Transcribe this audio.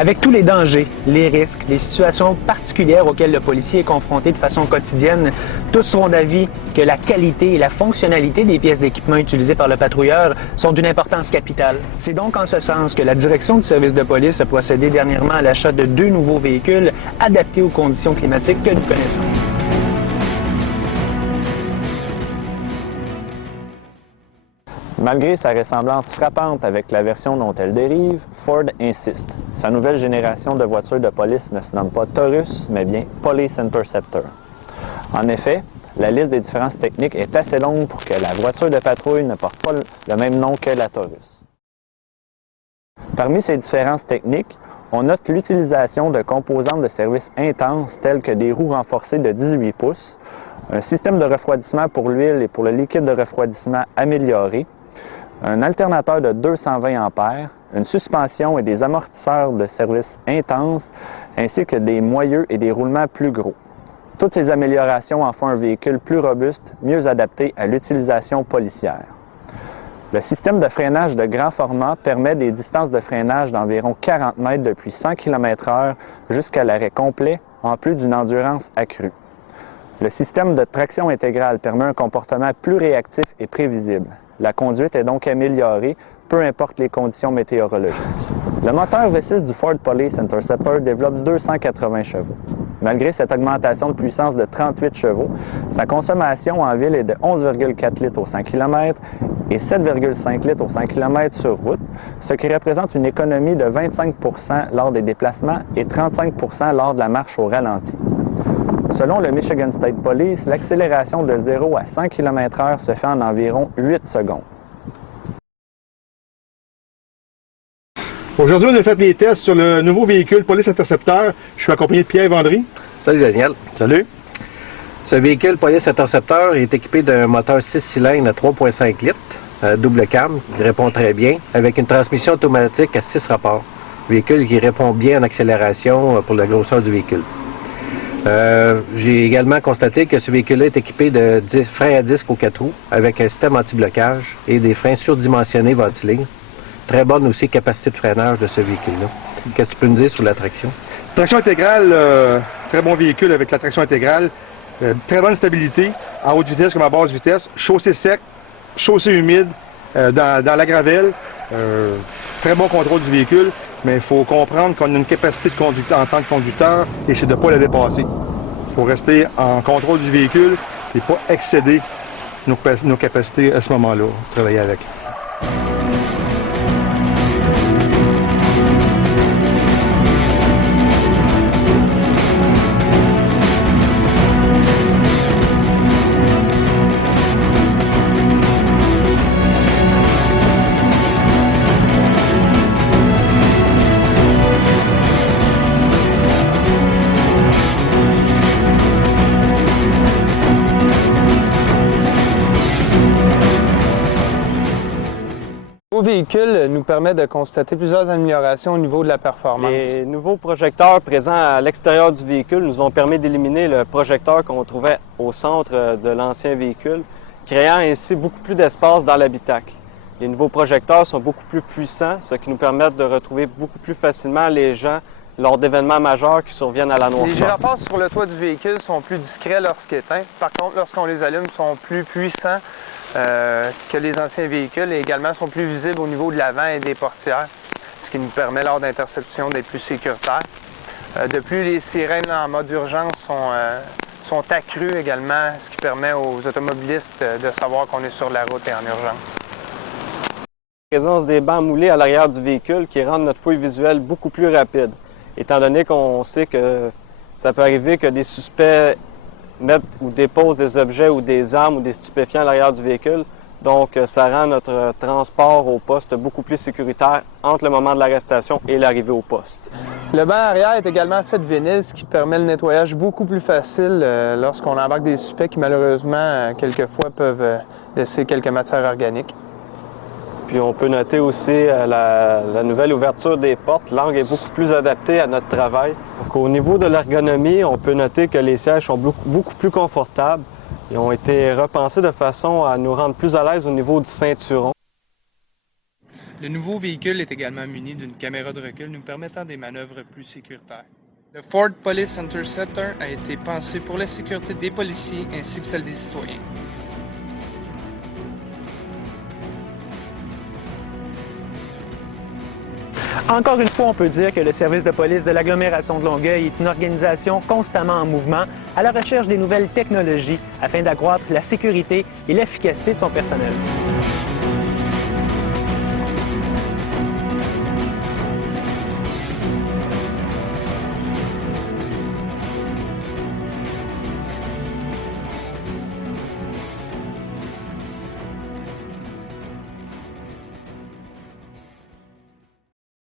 Avec tous les dangers, les risques, les situations particulières auxquelles le policier est confronté de façon quotidienne, tous seront d'avis que la qualité et la fonctionnalité des pièces d'équipement utilisées par le patrouilleur sont d'une importance capitale. C'est donc en ce sens que la direction du service de police a procédé dernièrement à l'achat de 2 nouveaux véhicules adaptés aux conditions climatiques que nous connaissons. Malgré sa ressemblance frappante avec la version dont elle dérive, Ford insiste. Sa nouvelle génération de voitures de police ne se nomme pas Taurus, mais bien Police Interceptor. En effet, la liste des différences techniques est assez longue pour que la voiture de patrouille ne porte pas le même nom que la Taurus. Parmi ces différences techniques, on note l'utilisation de composantes de service intenses telles que des roues renforcées de 18 pouces, un système de refroidissement pour l'huile et pour le liquide de refroidissement amélioré, un alternateur de 220 ampères, une suspension et des amortisseurs de service intenses, ainsi que des moyeux et des roulements plus gros. Toutes ces améliorations en font un véhicule plus robuste, mieux adapté à l'utilisation policière. Le système de freinage de grand format permet des distances de freinage d'environ 40 mètres depuis 100 km/h jusqu'à l'arrêt complet, en plus d'une endurance accrue. Le système de traction intégrale permet un comportement plus réactif et prévisible. La conduite est donc améliorée, peu importe les conditions météorologiques. Le moteur V6 du Ford Police Interceptor développe 280 chevaux. Malgré cette augmentation de puissance de 38 chevaux, sa consommation en ville est de 11,4 litres au 100 km et 7,5 litres au 100 km sur route, ce qui représente une économie de 25 % lors des déplacements et 35 % lors de la marche au ralenti. Selon le Michigan State Police, l'accélération de 0 à 100 km/h se fait en environ 8 secondes. Aujourd'hui, on a fait les tests sur le nouveau véhicule Police Interceptor. Je suis accompagné de Pierre Vendry. Salut Daniel. Salut. Ce véhicule Police Interceptor est équipé d'un moteur 6 cylindres à 3,5 litres, double cam, qui répond très bien, avec une transmission automatique à 6 rapports. Véhicule qui répond bien en accélération pour la grosseur du véhicule. J'ai également constaté que ce véhicule-là est équipé de freins à disque aux 4 roues avec un système anti-blocage et des freins surdimensionnés ventilés. Très bonne aussi capacité de freinage de ce véhicule-là. Qu'est-ce que tu peux nous dire sur la traction? Traction intégrale, très bon véhicule avec la traction intégrale. Très bonne stabilité, en haute vitesse comme à basse vitesse. Chaussée sec, chaussée humide, dans la gravelle. Très bon contrôle du véhicule, mais il faut comprendre qu'on a une capacité de conducteur en tant que conducteur et c'est de ne pas la dépasser. Il faut rester en contrôle du véhicule et pas excéder nos capacités à ce moment-là, travailler avec. Le nouveau véhicule nous permet de constater plusieurs améliorations au niveau de la performance. Les nouveaux projecteurs présents à l'extérieur du véhicule nous ont permis d'éliminer le projecteur qu'on trouvait au centre de l'ancien véhicule, créant ainsi beaucoup plus d'espace dans l'habitacle. Les nouveaux projecteurs sont beaucoup plus puissants, ce qui nous permet de retrouver beaucoup plus facilement les gens lors d'événements majeurs qui surviennent à la noirceur. Les gyrophares sur le toit du véhicule sont plus discrets lorsqu'éteints. Par contre, lorsqu'on les allume, ils sont plus puissants que les anciens véhicules et également sont plus visibles au niveau de l'avant et des portières, ce qui nous permet lors d'interception d'être plus sécuritaire. De plus, les sirènes en mode urgence sont accrues également, ce qui permet aux automobilistes de savoir qu'on est sur la route et en urgence. La présence des bancs moulés à l'arrière du véhicule qui rendent notre fouille visuelle beaucoup plus rapide, étant donné qu'on sait que ça peut arriver que des suspects mettent ou déposent des objets ou des armes ou des stupéfiants à l'arrière du véhicule. Donc, ça rend notre transport au poste beaucoup plus sécuritaire entre le moment de l'arrestation et l'arrivée au poste. Le banc arrière est également fait de vinyle, ce qui permet le nettoyage beaucoup plus facile lorsqu'on embarque des suspects qui malheureusement, quelquefois, peuvent laisser quelques matières organiques. Puis on peut noter aussi la nouvelle ouverture des portes. L'angle est beaucoup plus adapté à notre travail. Donc, au niveau de l'ergonomie, on peut noter que les sièges sont beaucoup plus confortables. Ils ont été repensés de façon à nous rendre plus à l'aise au niveau du ceinturon. Le nouveau véhicule est également muni d'une caméra de recul nous permettant des manœuvres plus sécuritaires. Le Ford Police Interceptor a été pensé pour la sécurité des policiers ainsi que celle des citoyens. Encore une fois, on peut dire que le service de police de l'agglomération de Longueuil est une organisation constamment en mouvement à la recherche des nouvelles technologies afin d'accroître la sécurité et l'efficacité de son personnel.